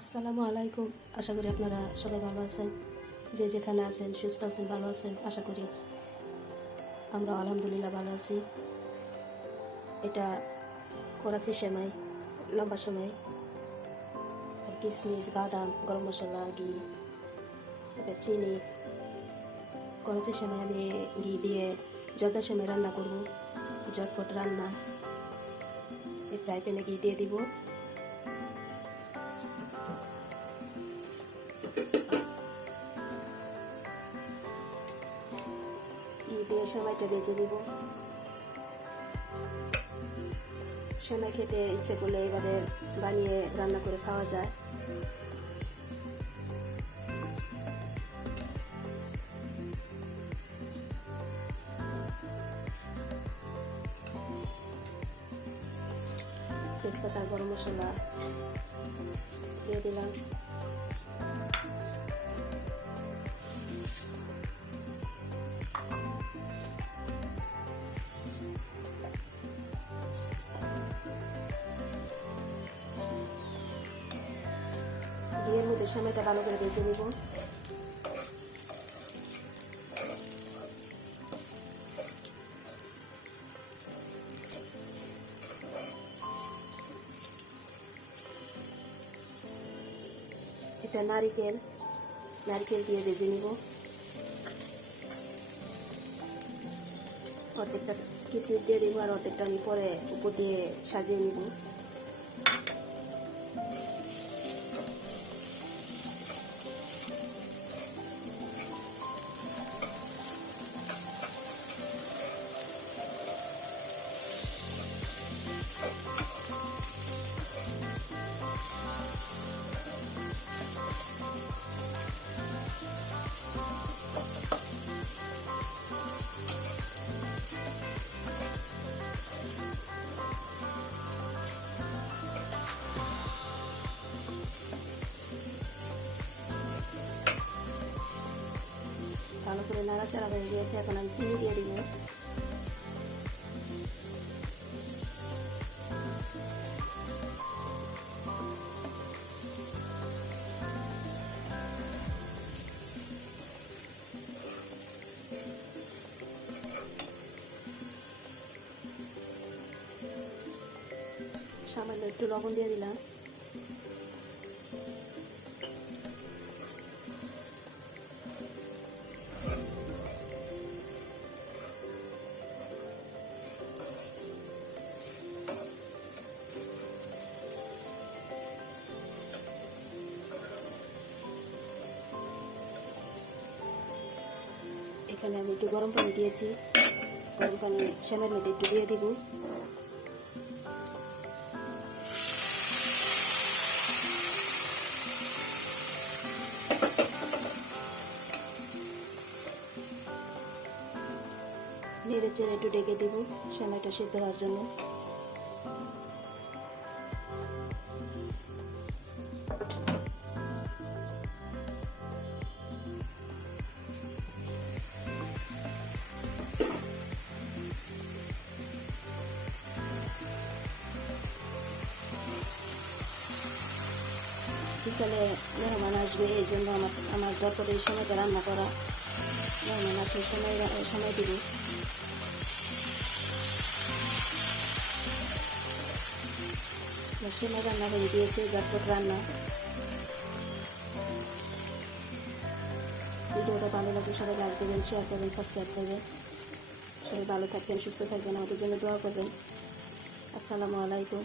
আসসালামু আলাইকুম। আশা করি আপনারা সবাই ভালো আছেন, যে যেখানে আছেন সুস্থ আছেন, ভালো আছেন। আশা করি আমরা আলহামদুলিল্লাহ ভালো আছি। এটা করাচি সেমাই, লম্বা সেমাই, আর কিশমিশ, বাদাম, গরম মশলা, ঘি, এটা চিনি। করাচি সেমাই আমি ঘি দিয়ে জর্দা সেমাই রান্না করব, ঝটপট রান্না। এই ফ্রাই প্যানে ঘি দিয়ে দিব। ঘি দিয়ে সেমাইটা ভেজে দিব। সেমাই খেতে ইচ্ছে করলে এভাবে বানিয়ে রান্না করে খাওয়া যায়। তেজপাতা, গরম মশলা দিয়ে দিলাম। ঘিয়ের মধ্যে সেমাইটা ভালো করে ভেজে নিব। এটা নারিকেল দিয়ে ভেজে নিব। অর্ধেকটা কিশমিশ দিয়ে দিব, আর অর্ধেকটা আমি পরে উপর দিয়ে সাজিয়ে নিব। ভালো করে নাড়াচাড়া হয়ে গিয়েছে, এখন আমি চিনি দিয়ে দিব। সামান্য একটু লবণ দিয়ে দিলাম। এখানে আমি একটু গরম পানি দিয়েছি। গরম পানি সেমাইয়ের মধ্যে একটু দিয়ে দিব। নেড়ে চেড়ে একটু ডেকে দিব সেমাইটা সিদ্ধ হওয়ার জন্য। বিকালে মেহমান আসবে, এই জন্য আমার যতটা এই সময়টা রান্না করা। মেহমান আসলে সময় দিব। সেমাই রান্না করে দিয়েছে, ঝটপট রান্না। ভিডিওটা ভালো লাগলে সবাই লাইক দেবেন, শেয়ার করবেন, সাবস্ক্রাইব করবেন। সবাই ভালো থাকবেন, সুস্থ থাকবেন, আমাদের জন্য দোয়া করবেন। আসসালামু আলাইকুম।